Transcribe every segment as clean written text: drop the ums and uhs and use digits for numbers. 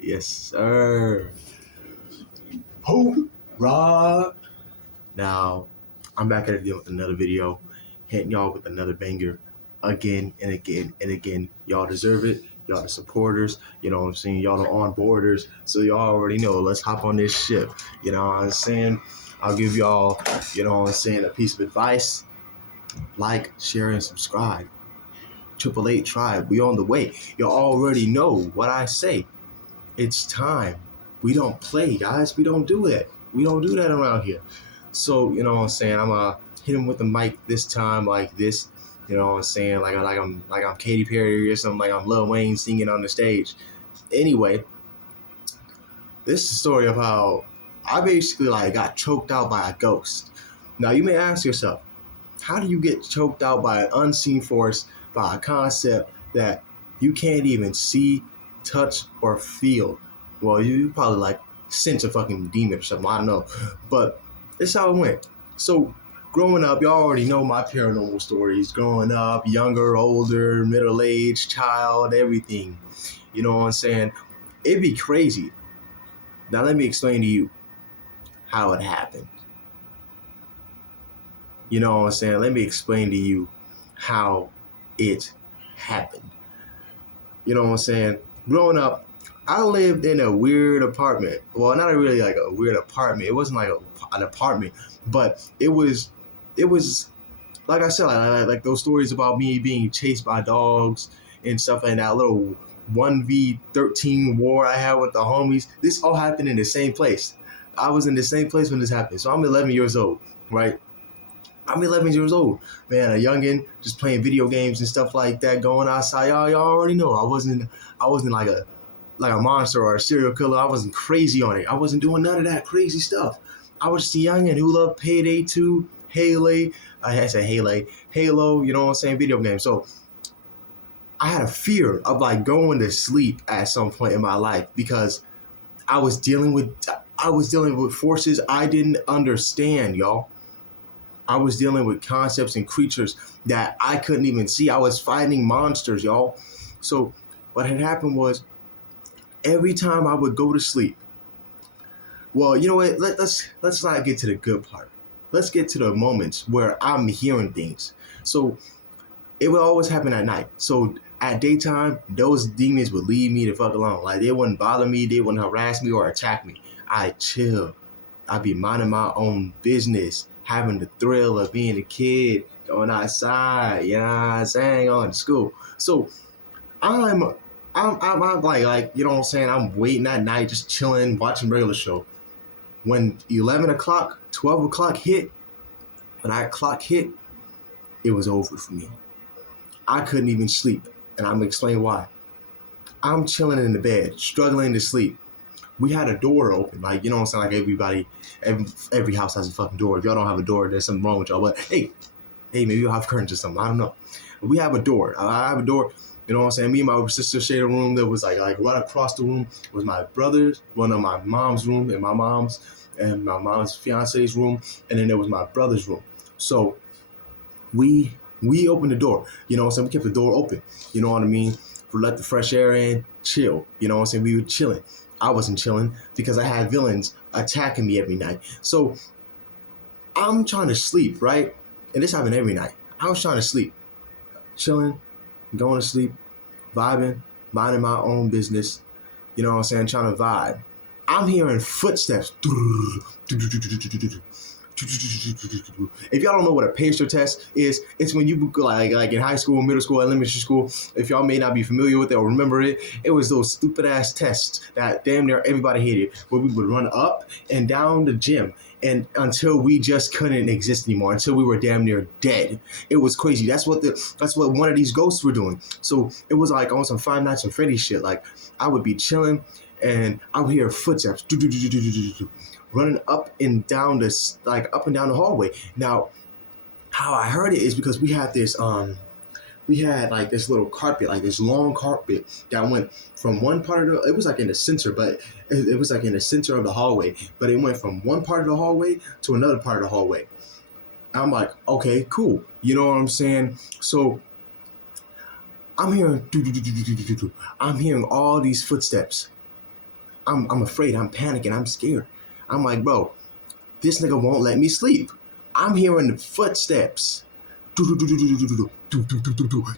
Yes, sir. Hoorah! Now, I'm back at it again with another video, hitting y'all with another banger again and again and again. Y'all deserve it. Y'all the supporters. You know what I'm saying? Y'all the onboarders. So y'all already know. Let's hop on this ship. You know what I'm saying? I'll give y'all, you know what I'm saying, a piece of advice. Like, share, and subscribe. 888 Tribe, we on the way. Y'all already know what I say. It's time. We don't play, guys. We don't do that. We don't do that around here. So, you know what I'm saying? I'm gonna hit him with the mic this time like this. You know what I'm saying? Like I'm Katy Perry or something, like I'm Lil Wayne singing on the stage. Anyway, this is a story of how I basically like got choked out by a ghost. Now you may ask yourself, how do you get choked out by an unseen force, by a concept that you can't even see, touch, or feel? Well, you probably like sense a fucking demon or something. I don't know. But this is how it went. So growing up, y'all already know my paranormal stories. Growing up, younger, older, middle-aged, child, everything. You know what I'm saying? It'd be crazy. Now let me explain to you how it happened. You know what I'm saying? Let me explain to you how it happened. You know what I'm saying? Growing up, I lived in a weird apartment. Well, not really like a weird apartment. It wasn't like an apartment, but it was like I said, like those stories about me being chased by dogs and stuff like that. Little 1v13 war I had with the homies. This all happened in the same place. I was in the same place when this happened. So I'm 11 years old, right? I'm 11 years old, man, a youngin, just playing video games and stuff like that, going outside. Y'all already know I wasn't like a monster or a serial killer. I wasn't crazy on it. I wasn't doing none of that crazy stuff. I was just a youngin who loved Payday 2, Halo. I said Halo. You know what I'm saying? Video games. So I had a fear of like going to sleep at some point in my life because I was dealing with forces I didn't understand, y'all. I was dealing with concepts and creatures that I couldn't even see. I was fighting monsters, y'all. So what had happened was every time I would go to sleep, well, you know what? Let's not get to the good part. Let's get to the moments where I'm hearing things. So it would always happen at night. So at daytime, those demons would leave me the fuck alone. Like they wouldn't bother me, they wouldn't harass me or attack me. I'd chill. I'd be minding my own business, having the thrill of being a kid, going outside, you know what I'm saying, going to school. So I'm like, you know what I'm saying, I'm waiting at night, just chilling, watching regular show. When 11 o'clock, 12 o'clock hit, when that clock hit, it was over for me. I couldn't even sleep, and I'm gonna explain why. I'm chilling in the bed, struggling to sleep. We had a door open, like, you know what I'm saying, like every house has a fucking door. If y'all don't have a door, there's something wrong with y'all. But hey, maybe you'll have curtains or something. I don't know. But we have a door. I have a door. You know what I'm saying? Me and my sister shared a room that was like right across the room was my brother's, one of my mom's room, and my mom's fiance's room, and then there was my brother's room. So we opened the door. You know what I'm saying? We kept the door open. You know what I mean? We let the fresh air in, chill. You know what I'm saying? We were chilling. I wasn't chilling because I had villains attacking me every night. So I'm trying to sleep, right? And this happened every night. I was trying to sleep, chilling, going to sleep, vibing, minding my own business. You know what I'm saying? Trying to vibe. I'm hearing footsteps. If y'all don't know what a pacer test is, it's when you like in high school, middle school, elementary school. If y'all may not be familiar with it or remember it, it was those stupid ass tests that damn near everybody hated, where we would run up and down the gym and until we just couldn't exist anymore, until we were damn near dead. It was crazy. That's what one of these ghosts were doing. So it was like on some Five Nights at Freddy's shit. Like I would be chilling and I would hear footsteps running up and down the hallway. Now, how I heard it is because we had this like this little carpet, like this long carpet that went from one part of it was like in the center, but it was like in the center of the hallway, but it went from one part of the hallway to another part of the hallway. I'm like, okay, cool. You know what I'm saying? So I'm hearing do do do do do do do. I'm hearing all these footsteps. I'm afraid. I'm panicking. I'm scared. I'm like, bro, this nigga won't let me sleep. I'm hearing the footsteps.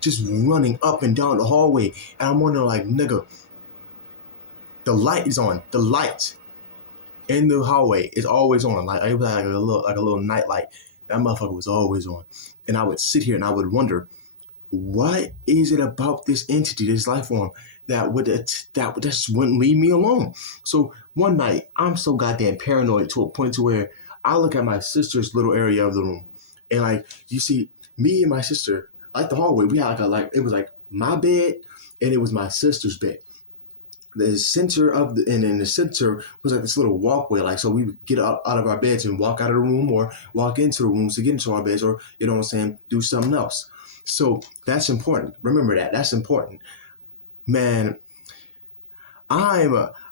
Just running up and down the hallway. And I'm wondering, like, nigga, the light is on. The light in the hallway is always on. Like, it was like a little night light. That motherfucker was always on. And I would sit here and I would wonder, what is it about this entity, this life form, that just wouldn't leave me alone? So one night, I'm so goddamn paranoid to a point to where I look at my sister's little area of the room, and like you see, me and my sister, like the hallway, we had it was like my bed, and it was my sister's bed. The center of and in the center was like this little walkway, like so we would get out of our beds and walk out of the room or walk into the rooms to get into our beds, or you know what I'm saying, do something else. So that's important. Remember that. That's important. Man, I'm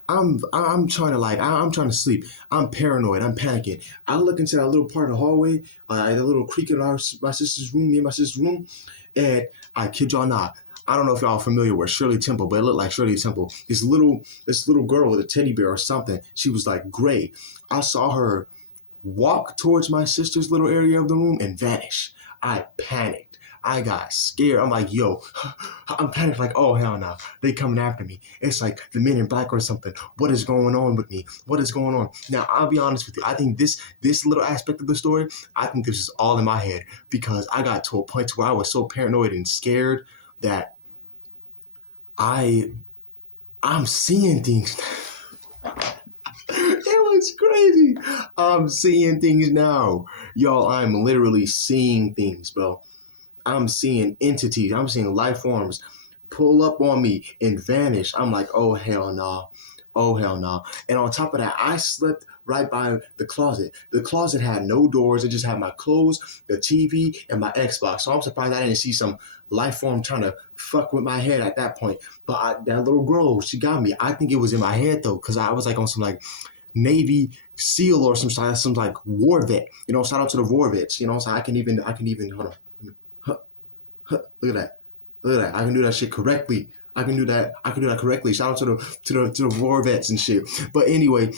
trying to I'm trying to sleep. I'm paranoid. I'm panicking. I look into that little part of the hallway, the little creak in my sister's room, me and my sister's room, and I kid y'all not. I don't know if y'all are familiar with Shirley Temple, but it looked like Shirley Temple. This little girl with a teddy bear or something. She was like gray. I saw her walk towards my sister's little area of the room and vanish. I panicked. I got scared. I'm like, yo, I'm panicked like, oh, hell no. They coming after me. It's like the Men in Black or something. What is going on with me? What is going on? Now, I'll be honest with you. I think this little aspect of the story, I think this is all in my head because I got to a point where I was so paranoid and scared that I'm seeing things. It was crazy. I'm seeing things now. Y'all, I'm literally seeing things, bro. I'm seeing entities. I'm seeing life forms pull up on me and vanish. I'm like, oh, hell no. Oh, hell no. And on top of that, I slept right by the closet. The closet had no doors. It just had my clothes, the TV, and my Xbox. So I'm surprised I didn't see some life form trying to fuck with my head at that point. But that little girl, she got me. I think it was in my head, though, because I was like on some like Navy SEAL or some like war vet. You know, shout out to the war vets. You know, so I can even hold on. Look at that. Look at that. I can do that shit correctly. I can do that correctly. Shout out to the war vets and shit. But anyway,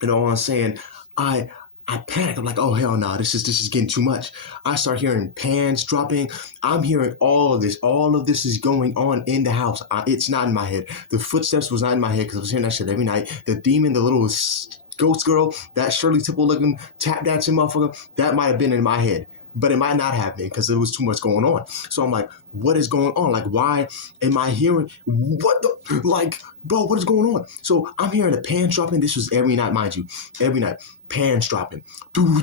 you know what I'm saying? I panic. I'm like, oh hell no, this is getting too much. I start hearing pans dropping. I'm hearing all of this. All of this is going on in the house. It's not in my head. The footsteps was not in my head because I was hearing that shit every night. The demon, the little ghost girl, that Shirley Temple looking tap dancing motherfucker, that might have been in my head. But it might not have been because there was too much going on. So I'm like, what is going on? Like, why am I hearing bro, what is going on? So I'm hearing the pans dropping. This was every night, mind you. Every night, pans dropping. No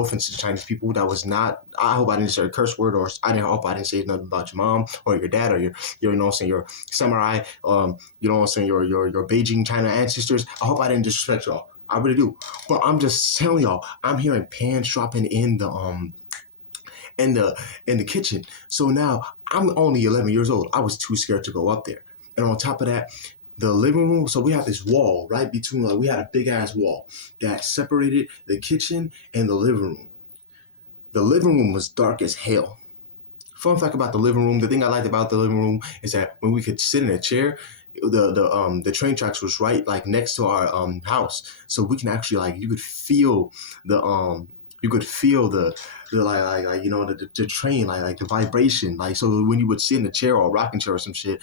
offense to Chinese people. That was not, I hope I didn't say a curse word, or I hope I didn't say nothing about your mom or your dad or your you know what I'm saying, your samurai, you know what I'm saying, your Beijing China ancestors. I hope I didn't disrespect y'all. I really do. But I'm just telling y'all, I'm hearing pans dropping in the kitchen. So now I'm only 11 years old. I was too scared to go up there. And on top of that, the living room, so we have this wall right between, like we had a big ass wall that separated the kitchen and the living room. The living room was dark as hell. Fun fact about the living room, the thing I liked about the living room is that when we could sit in a chair, the train tracks was right like next to our house, so we can actually like you could feel the like you know the train like the vibration, like so when you would sit in a chair or a rocking chair or some shit,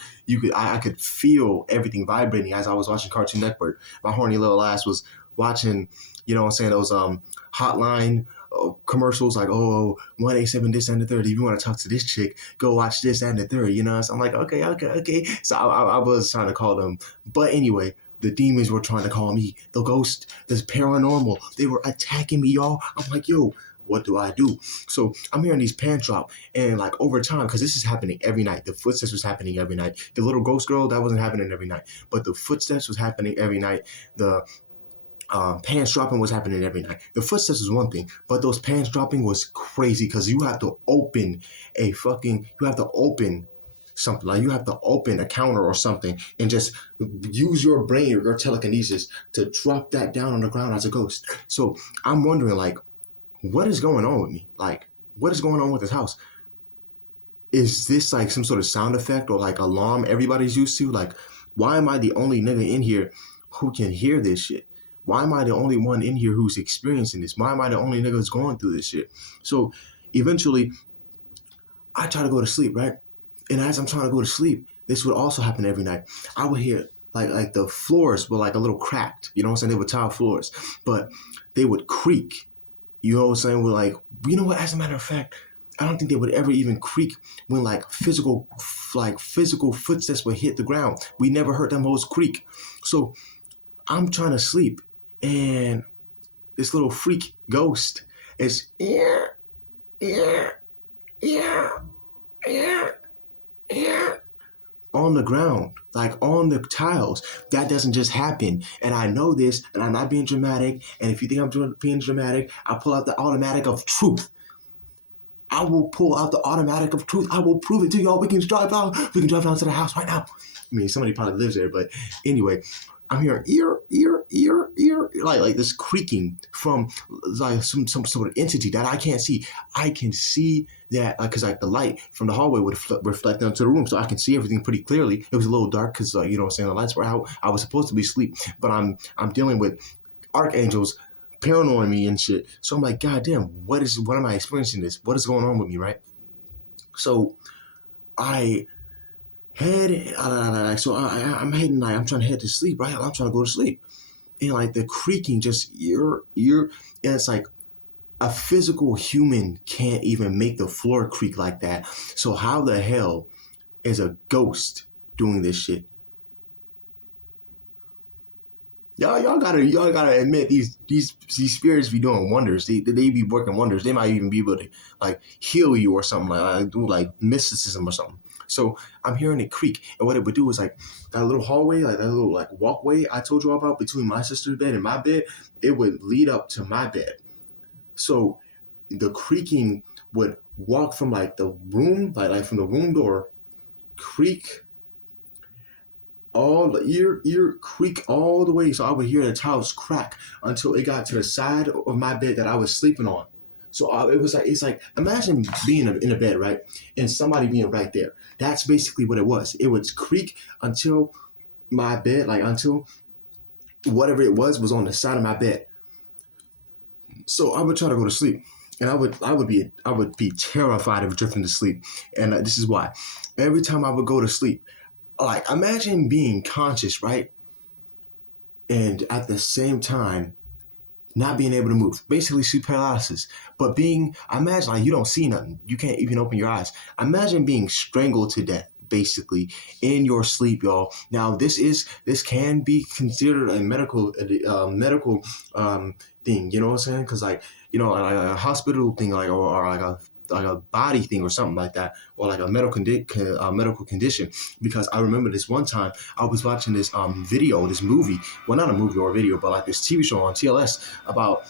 I could feel everything vibrating as I was watching Cartoon Network. My horny little ass was watching, you know what I'm saying, those hotline commercials like, oh, 187 this and the third. If you want to talk to this chick, go watch this and the third, you know? So I'm like, okay. So I was trying to call them. But anyway, the demons were trying to call me. The ghost, the paranormal, they were attacking me, y'all. I'm like, yo, what do I do? So I'm hearing these pants drop, and like over time, because this is happening every night. The footsteps was happening every night. The little ghost girl, that wasn't happening every night. But the footsteps was happening every night. The pants dropping was happening every night. The footsteps was one thing, but those pants dropping was crazy because you have to open something, like you have to open a counter or something and just use your brain or your telekinesis to drop that down on the ground as a ghost. So I'm wondering, like, what is going on with me? Like, what is going on with this house? Is this like some sort of sound effect or like alarm everybody's used to? Like, why am I the only nigga in here who can hear this shit? Why am I the only one in here who's experiencing this? Why am I the only nigga who's going through this shit? So eventually, I try to go to sleep, right? And as I'm trying to go to sleep, this would also happen every night. I would hear like the floors were like a little cracked. You know what I'm saying? They were tile floors, but they would creak. You know what I'm saying? We're like, you know what? As a matter of fact, I don't think they would ever even creak when like physical footsteps would hit the ground. We never heard them hoes creak. So I'm trying to sleep, and this little freak ghost is yeah, yeah, yeah, yeah, yeah, on the ground, like on the tiles. That doesn't just happen. And I know this, and I'm not being dramatic. And if you think I'm being dramatic, I pull out the automatic of truth. I will pull out the automatic of truth. I will prove it to y'all. We can drive down. We can drive down to the house right now. I mean, somebody probably lives there, but anyway, I'm hearing like this creaking from like some sort of entity that I can't see. I can see that because like the light from the hallway would reflect onto the room, so I can see everything pretty clearly. It was a little dark because you know what I'm saying, the lights were out. I was supposed to be asleep, but I'm dealing with archangels paranoid me and shit. So I'm like, God damn, what am I experiencing this? What is going on with me, right? So I head, I'm heading, like, I'm trying to head to sleep, right? I'm trying to go to sleep. And like the creaking just and it's like a physical human can't even make the floor creak like that. So how the hell is a ghost doing this shit? Y'all gotta admit these spirits be doing wonders. They be working wonders. They might even be able to like heal you or something, like do like mysticism or something. So I'm hearing it creak, and what it would do is like that little hallway, like that little like walkway I told you about between my sister's bed and my bed, it would lead up to my bed. So the creaking would walk from like the room, like from the room door, creak all the ear creak all the way, so I would hear the tiles crack until it got to the side of my bed that I was sleeping on. So it was like, it's like, imagine being in a bed, right, and somebody being right there. That's basically what it was. It would creak until my bed, like until whatever it was on the side of my bed. So I would try to go to sleep, and I would be terrified of drifting to sleep, and this is why. Every time I would go to sleep, like imagine being conscious, right? And at the same time, not being able to move, basically sleep paralysis. But I imagine like you don't see nothing. You can't even open your eyes. Imagine being strangled to death, basically, in your sleep, y'all. Now, this can be considered a medical thing, you know what I'm saying? Because like, you know, like a hospital thing, like or like a body thing or something like that, or like a medical condition. Because I remember this one time I was watching this this movie, well, not a movie or a video, but like this TV show on TLS about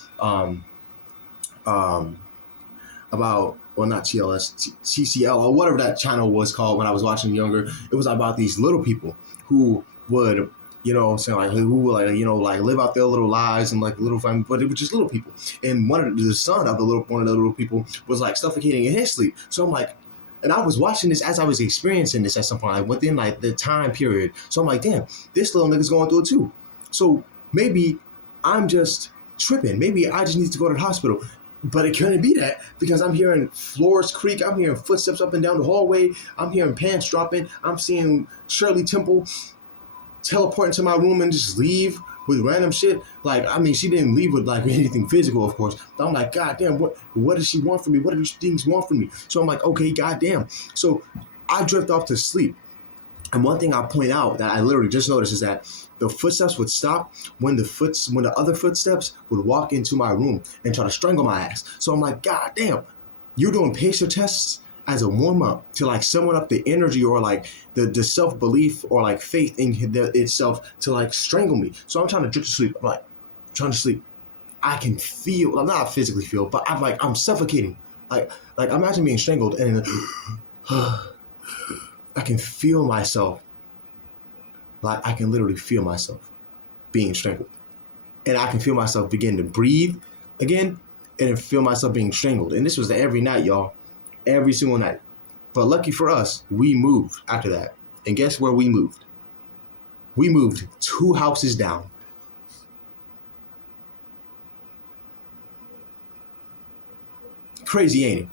well, not TLS, TCL or whatever that channel was called when I was watching younger. It was about these little people who would, you know, saying like who would like, you know, like live out their little lives and like little family, but it was just little people. And one of the son of one of the little people was like suffocating in his sleep. So I'm like, and I was watching this as I was experiencing this at some point, like within like the time period. So I'm like, damn, this little nigga's going through it too. So maybe I'm just tripping. Maybe I just need to go to the hospital. But it couldn't be that because I'm hearing floors creak. I'm hearing footsteps up and down the hallway. I'm hearing pants dropping. I'm seeing Shirley Temple teleport into my room and just leave with random shit. Like, I mean, she didn't leave with like anything physical, of course. But I'm like, God damn, what does she want from me? What do these things want from me? So I'm like, okay, God damn. So I drift off to sleep. And one thing I'll point out that I literally just noticed is that the footsteps would stop when the other footsteps would walk into my room and try to strangle my ass. So I'm like, God damn, you're doing pacer tests as a warm up to like summon up the energy or like the self belief or like faith in itself to like strangle me. So I'm trying to drift to sleep. I'm like trying to sleep. I can feel, I'm not physically feel, but I'm suffocating. Like imagine being strangled and I can feel myself. Like I can literally feel myself being strangled. And I can feel myself begin to breathe again. and feel myself being strangled. And this was every night, y'all. Every single night. But lucky for us, we moved after that. And guess where we moved? We moved 2 houses down. Crazy, ain't it?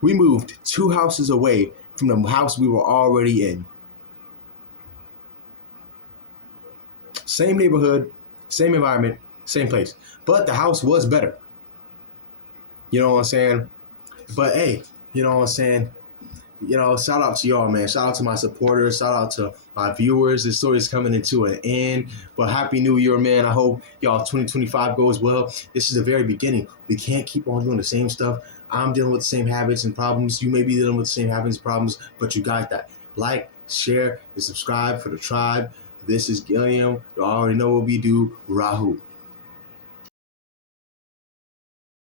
We moved 2 houses away from the house we were already in. Same neighborhood, same environment, same place. But the house was better. You know what I'm saying? But hey, you know what I'm saying? Shout out to y'all, man. Shout out to my supporters. Shout out to my viewers. This story's coming into an end. But Happy New Year, man. I hope y'all 2025 goes well. This is the very beginning. We can't keep on doing the same stuff. I'm dealing with the same habits and problems. You may be dealing with the same habits and problems, but you got that. Like, share, and subscribe for the tribe. This is Gilliam. You already know what we do. Rahul.